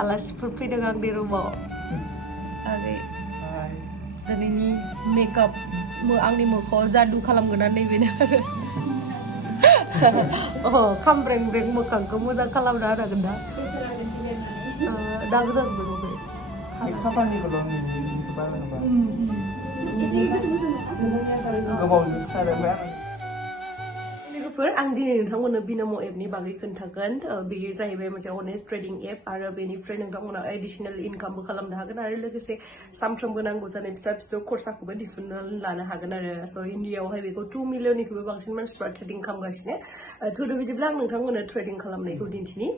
आलासिफोर फैदों आंनि रुमाव आरो दिनैनि मेकआप आंनि मोखाङाव जादु खालामगोन नैबेनो आरो खामब्रें ब्रें मोखांखौ मोजां खालामना होनांगोन दा दा गोजाजोबो नंगौ खाफानिखौल' गोबावजों सारोबाय लोगोफोर आं दिनै नोंथांमोननो बिनमो एपनि बागै खोन्थागोन बेयो जाहैबाय मोनसे अनेस्ट ट्रेडिं एप आरो बेनिफ्राय नोंथांमोना एडिशनेल इनकामबो खालामनो हागोन आरो लोगोसे सानफ्रोमबो नांगौ जानाय फिसा फिसौ खरसाखौबो दिहुननानै लानो हागोन आरो स' इन्डियाआवहाय बेखौ 2 मिलियननिख्रुइबो बांसिन मानसिफ्रा ट्रेडिं खालामगासिनो थुदो बिदिब्ला आं नोंथांमोननो ट्रेडिं खालामनायखौ दिन्थिनि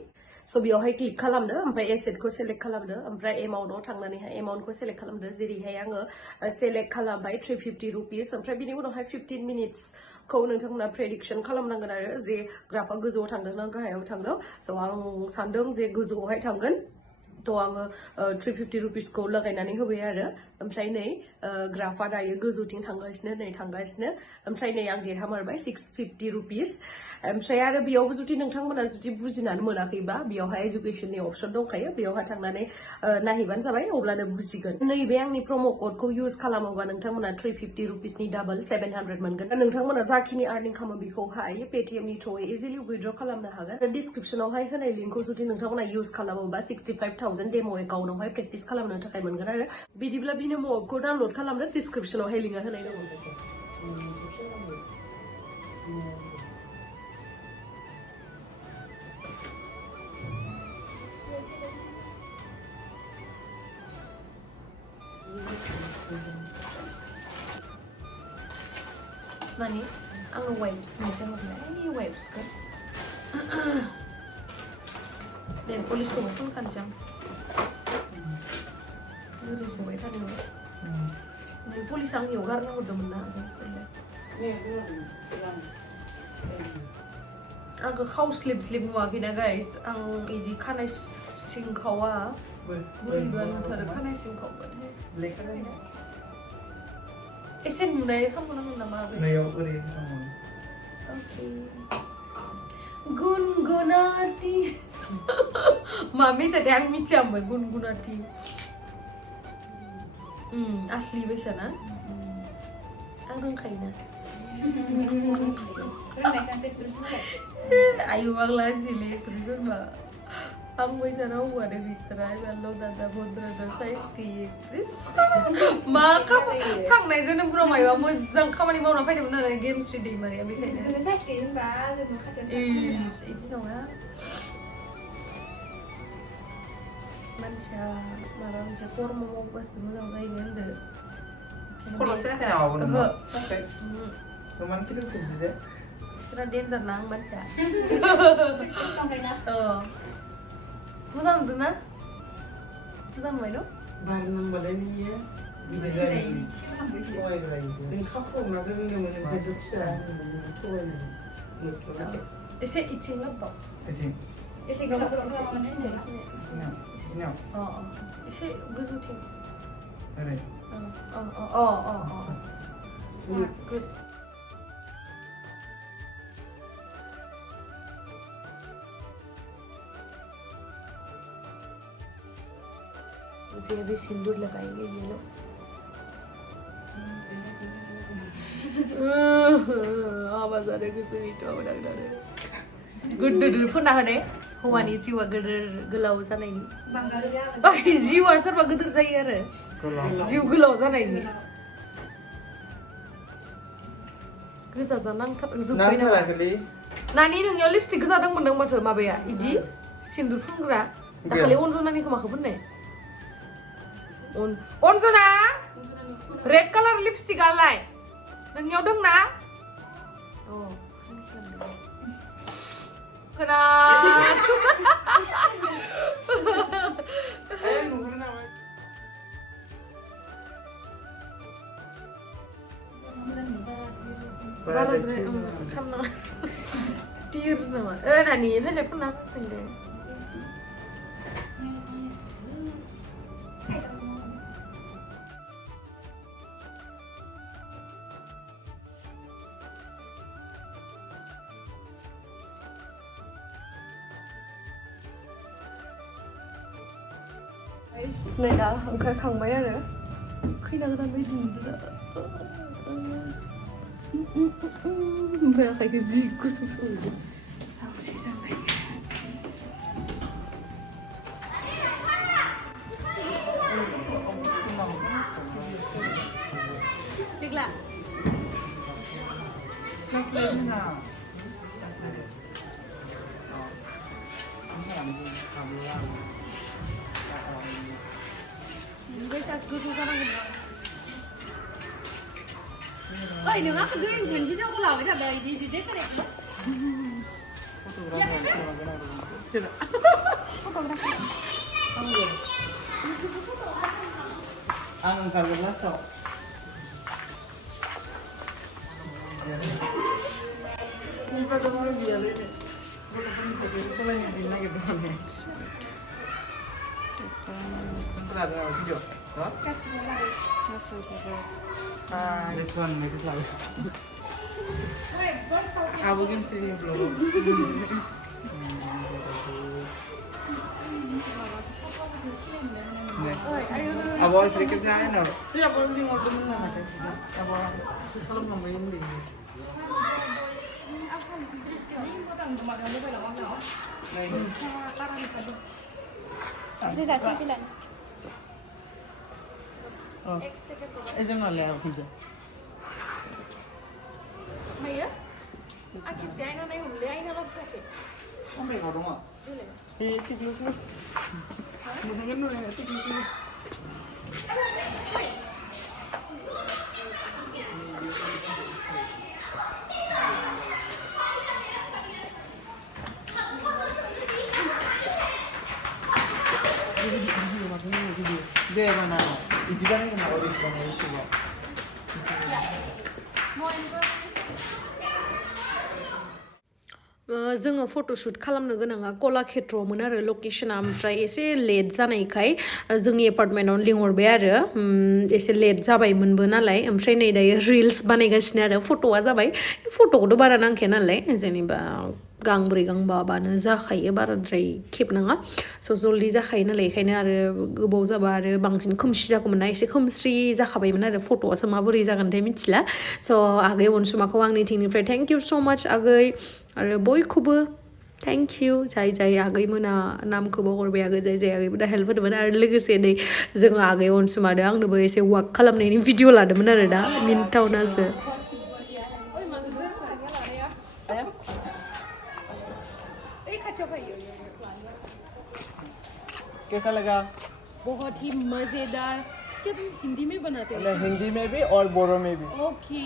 स' बेयावहाय क्लिक खालामदो ओमफ्राय एसेटखौ सेलेक्ट खालामदो ओमफ्राय एमाउन्टआव थांनानैहाय एमाउन्टखौ सेलेक्ट खालामदो जेरैहाय आङो सेलेक्ट खालामबाय 350 रुपिस ओमफ्राय बिनि उनावहाय 15 मिनिट्सखौ नोंथांमोना प्रेडिक्सन खालामनांगोन आरो जे ग्राफा गोजौआव थांदों ना गाहायाव थांदों स' आं सानदों जे गोजौआवहाय थांगोन थ' आङो 350 रुपिसखौ लागायनानै होबाय आरो ओमफ्राय नै ग्राफा दायो गोजौथिं थांगासिनो नै थांगासिनो ओमफ्राय नै आं देरहामारबाय 650 रुपिस ओमफ्राय आरो बेयावबो जुदि नोंथांमोना जुदि बुजिनानै मोनाखैबा बेयावहाय एजुकेसननि अपसन दंखायो बेयावहाय थांनानै नायहैबानो जाबाय अब्लानो बुजिगोन नैबे आंनि प्रम' क'डखौ इउज खालामोबा नोंथांमोना 350 रुपिसनि डाबल 700 मोनगोन नोंथांमोना जाखिनि आर्निं खालामो बेखौहाय पेटिएमनि थ्रुयै इजिलि उइड्र खालामनो हागोन आरो डिसक्रिपसनावहाय होनाय लिंकखौ जुदि नोंथांमोना इउज खालामोबा 65,000 डेम' एकाउन्टआवहाय प्रेक्टिस खालामनो थाखाय मोनगोन आरो बिदिब्ला बिनमो एपखौ डाउनलड खालामदो डिसक्रिपसनावहाय लिंकआ होनाय दङ Nani, ang wipes na siya magna. Wipes ka. Then polish ko pun kan siyang. Ini suwe tadi mo. Then polish ang yogar na udah mana. Ang kau slip mo agina guys. Ang idi kanay singkawa. Buriban thara kanay singkawa. Leka na. एसे नुनाय खामो नांगोन नामा नैयाव ओरै दंमोन okay गुनगुनाती मा मेथाइ आं मिथियामोन गुनगुनाती असलि बेसा ना आं रोंखायोना आयु आं लाजिले खुरिजोंबा आं बैसाना हौवानो गैथारा बाल' दादा भद्रादा साइज गैयै मा थांनायजोंनो ब्र मायबा मोजां खामानि मावना फैदोंमोन नालाय गेमस्रि दैमारिया बेखायनो साइज गैयै होनबा जों खाथियाव इदि नङा मानसिया माबा मोनसे कर्म मावबासो मोजां जायो होनदो खर' सायाखै नामा नोङो सायाखै मानो किलु किलु बिराद डेन्जार ना आं मानसिया मोजां नुदोंना मोजां नुबाय न' बार नांबालाय बियो बिदि जायो जों खाख'ना दोननो मोनो बेदर फिसा थगायनो एसे इथिं लाबबाव एसे गोलाव एसे गोजौथिं ओरै गुड मुझे अभी सिंदूर लगाएंगे ये लोग आवाज आ रहा है स्वीट गोदोर फोना होने हौवानि जिउआ गोदोर गोलाव जानायनि जिउआ सोरबा गोदोर जायो आरो जिउ गोलाव जानायनि गोजा जानांजोब्बाय नामा नानि नोंनियाव लिपस्टिक गोजा दंमोनदां माथो माबाया इदि सिन्दुर फुनग्रा दाखालि अनजनानिखौ माखौ फुननाय अनजना रेड कलर लिपस्टिक आलाय नोंनियाव दं ना खोनास बाराद्राय खामना तिर नामा नानि फैलाय फुनना फैलाय Này đã ओंखारखांबाय आरो खैना गोदान बायदि नुदों ओमफ्राय आखाइखौ जि गुसु सुदों साबसे जाबाय Dikla Nas lên nào. Bây giờ cứ thu ra đang ơi đừng ác cứ em chứ đâu có làm cái thật đời gì đấy cái đẹp Ang kalulaso. Ini pada mau biar ini. Bukan pergi ke sana yang dina gitu. Sebentar ada video. Hah? Kasih video. Ah, this one maybe like. Abu Gemsri Daimari. Abu sedikit saya no. Siapa yang ngomong mana kan? Abu kalau ngomongin ini. Izin oleh aku je. Mày á? Anh kịp xe anh hôm nay ngủ lấy anh nó không phải. Không phải có đúng không? Tích nước nữa. Một thằng ngân này tích nước nữa. Dia mana? Juga nih kena audit sama itu loh. जोङो photoshoot खालामनो गोनाङा कलाक्षेत्रमोन आरो लकेशना ओमफ्राय एसे late जानायखाय जोंनि एपार्टमेन्टआवनो लिंहरबाय आरो एसे लेट जाबायमोनबो नालाय ओमफ्राय नै दायो रिल्स बानायगासिनो आरो फट'आ जाबाय फट'खौथ' बारा नांखाया नालाय जेनेबा गांब्रै गांबाबानो जाखायो बाराद्राय खेबनाङा स' जल्दि जाखायो नालाय बेखायनो आरो गोबाव जाबा आरो बांसिन खोमसि जागौमोन ना एसे खोमस्रि जाखाबायमोन आरो फट'आसो माबोरै जागोनथाय मिथिला स' आगै अनसुमाखौ आंनि थिंनिफ्राय थेंक इउ स' माच आगै आरो बयखौबो थेंक इउ जाय जाय आगैमोना नामखौबो हरबाय आगै जाय जाय आगैमोना हेल्प होदोंमोन आरो लोगोसे नै जोङो आगै अनसुमादों आंनोबो एसे वाक खालामनायनि भिडिअ लादोंमोन आरो दा मिन्टाउनासो कैसा लगा? बहुत ही मजेदार क्या तुम हिंदी में बनाते हो? हिंदी में भी और बोरो में भी ओके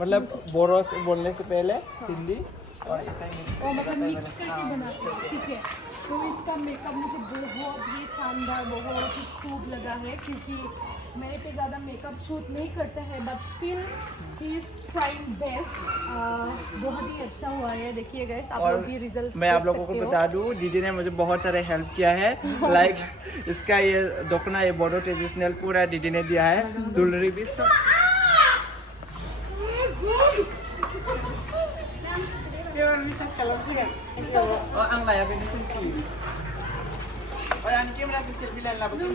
मतलब बोरो से बोलने से पहले हिंदी और मतलब मिक्स करके बनाते हो ठीक है तो इसका मेकअप मुझे बहुत ही शानदार बहुत ही खूब लगा है क्योंकि मेरे पे ज़्यादा मेकअप शूट नहीं करता है boat still he is trying best बहुत ही अच्छा हुआ है देखिए गाइस आप लोग भी रिजल्ट मैं आप लोगों को बता दूं दीदी ने मुझे बहुत सारे हेल्प किया है लाइक इसका ये दोकना ये बोडो ट्रेडिशनल पूरा दीदी ने दिया है ज्वेलरी भी सब ang layar ini sih oh yang ini mereka bisa bilang lah betul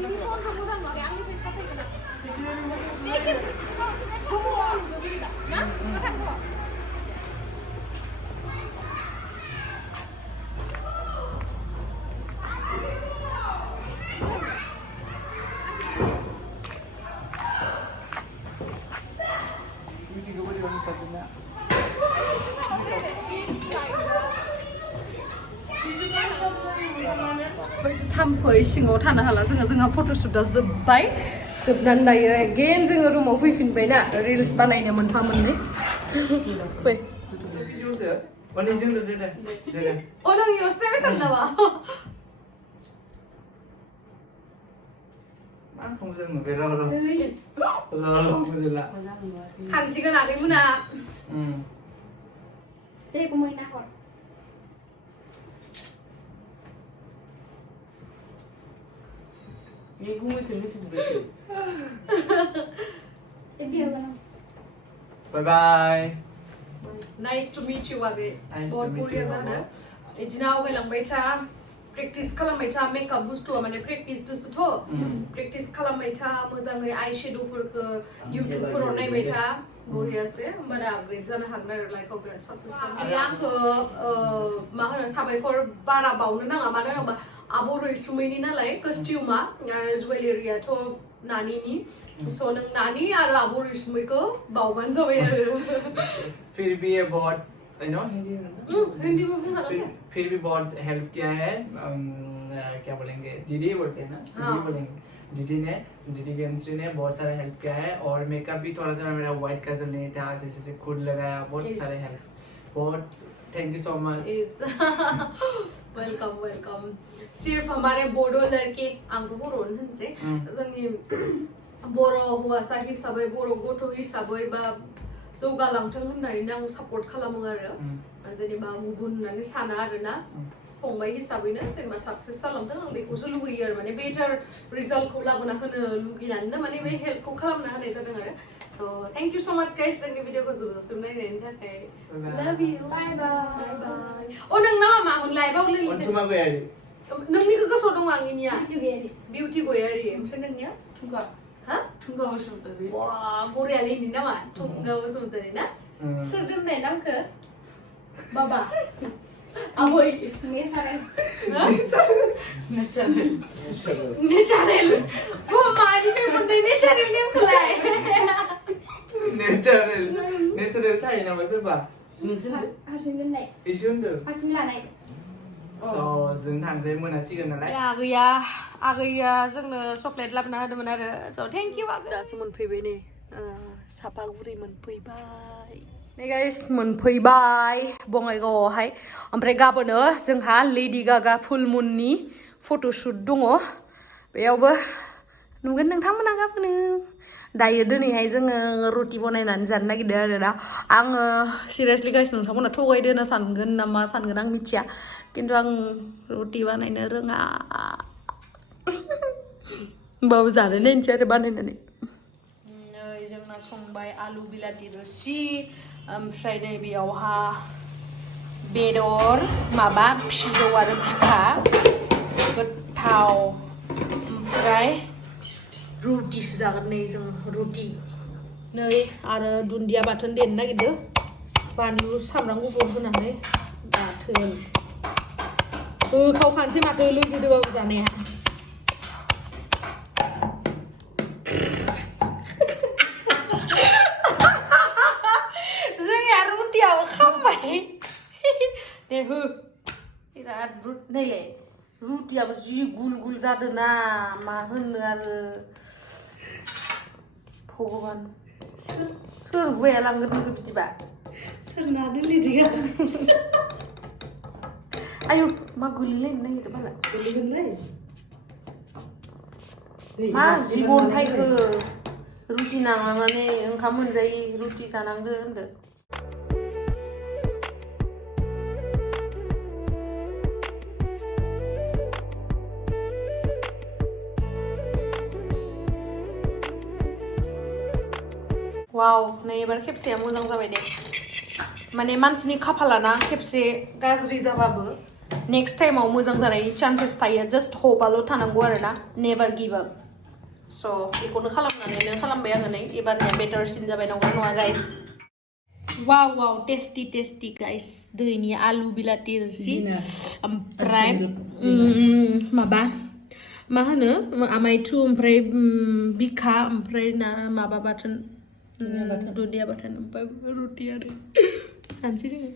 थाम्फै सिङाव थानो हाला जोंहा फट'शुटआ जोब्बाय जोबनानै दायो एगेन जोङो रुमाव फैफिनबायना रिल्स बानायनो मोनफा मोननै फै नों इयाव स्टेबाय थानो नामा थांसिगोन आगैमोना दे गुमै नाहर ये घूमे थे मीठी बेटे बाय बाय नाइस टू मीट यू आगे बहुत बढ़िया जाना इदिनो आवगायलांबाय था प्रेक्टिस खालामबाय था मेकआप बुस्थुआ माने प्रेक्टिस दोसोथ' प्रेक्टिस खालामबाय था मोजाङै आइ शेड'फोरखौ इउटिउबफोराव नायबाय था बरियासे होमबाना आपग्रेड जानो हागोन आरो लाइफआव बिराद साक्सेस जागोन आंखौ मा होनो साबायखर बारा बावनो नाङा मानो होनोबा आब' रैसुमैनि नालाय कस्टिउमा आरो जुवेलारियाथ' नानिनि स' नों नानि आरो आब' रैसुमैखौ बावबानो जाबाय आरो फिर भी ये बहुत you know हिंदी में बुंना फिर भी बहुत हेल्प किया है क्या बोलेंगे दीदी बोलते हैं ना दीदी बोलेंगे दीदी गेम्सरी ने बहुत सारा हेल्प किया है और मेकअप भी थोड़ा थोड़ा मेरा व्हाइट काजल नहीं था जैसे से खुद लगाया बहुत सारे हेल्प बहुत thank you so much welcome welcome सिर्फ हमारे बोडो लड़के आंबो बर'नो होनसै जोंनि बर' हौवासा हिसाबै बर' गथ' हिसाबै बा जौगालांथों होननानै आं सापर्ट खालामो आरो जेनेबा गुबुन होननानै साना आरोना फंबाय हिसाबैनो जेनेबा साक्सेस जालांथों आं बेखौसो लुगैयो आरो माने बेटार रिजाल्टखौ लाबोना होनो लुगैनानैनो माने बे हेल्पखौ खालामना होनाय जादों आरो स' थेंक इउ स' माच गाइस जोंनि भिडिअखौ जोबजासिम नायनायनि थाखाय लाभ इउ बाय बाय बाय अ नोंना मामोन लाइभआव अनसुमा गयारि नोंनिखौ गोसोआव दं आंनिया बिउटि गयारि ओमफ्राय नोंनिया थुंगा हा थुंगा बसुमतारी वा बरियालै नि नामा थुंगा बसुमतारी ना सोर दोननाय नामखौ बाबा आबय नेचारेल वो मारी में मुंडे नेचारेल नेम खलाय नेचारेल थायो नामा सोरबा हारसिं दोननाय इसे होनदों हारसिं लानाय स' जों थांसै मोनासिगोन नालाय आगैया जोंनो चकलेट लाबोना होदोंमोन आरो स' थेंक इउ आगै दासो मोनफैबाय नै सापागुरि मोनफैबाय नै गाइस मोनफैबाय बङाइगावआवहाय ओमफ्राय गाबोनो जोंहा लेडि गागा फुल मुननि फट'शुट दङ बेयावबो नुगोन नोंथांमोना गाबोनो दायो दिनैहाय जोङो रुटि बनायनानै जानो नागिरदों आरोना आङो सिरियासलि गाइस नोंथांमोना थगायदो होनना सानगोन नामा सानगोन आं मिथिया खिन्थु आं रुटि बानायनो रोङा होमबाबो जानो नायनोसै आरो बानायनानै नै जोंना संबाय आलु बिलाथि रोसि ओमफ्राय नै बेयावहा बेदर माबा फिजौ आरो बिखा गोथाव ओमफ्राय रुटिसो जागोन नै जों रुटि नै आरो दुन्दिया बाथोन देनो नागिरदों बानलु सामब्राम गुफुर होनानै बाथोन खावखानोसै माथो लोगोदोबाबो जानाया जोंनिया रुटियाबो खामबाय दे हो बिराद नैलाय रुटियाबो जि गुल गुल जादों ना मा होनो आरो भगवान सोर हुवाया लांगोन नोङो बिदिबा सोरना दोनलिदिगा आयु मा गोलैलायनो नागिरदों माला गोलैगोनलै मा जिबन थाइखो रुटि नागारनानै ओंखाम मोनजायै रुटि जानांगो होनदो वाव नै एबार खेबसेया मोजां जाबाय दे माने मानसिनि खाफालाना खेबसे गाज्रि जाबाबो नेक्स्ट टाइमाव मोजां जानायनि चान्सेस थायो जास्ट होपआल' थानांगौ आरोना नेभार गिभ आप स' बेखौनो खालामनानैनो खालामबाय आङो नै एबारनिया बेटारसिन जाबाय नंगौ नङा गाइस वाव वाव टेस्टि टेस्टि गाइस दैनि आलु बिलाथि रोसि ओमफ्राय माबा मा होनो आमायथु ओमफ्राय बिखा ओमफ्राय ना माबा बाथोन दुन्दिया बाथोन ओमफ्राय रुटि आरो सानसै जोङो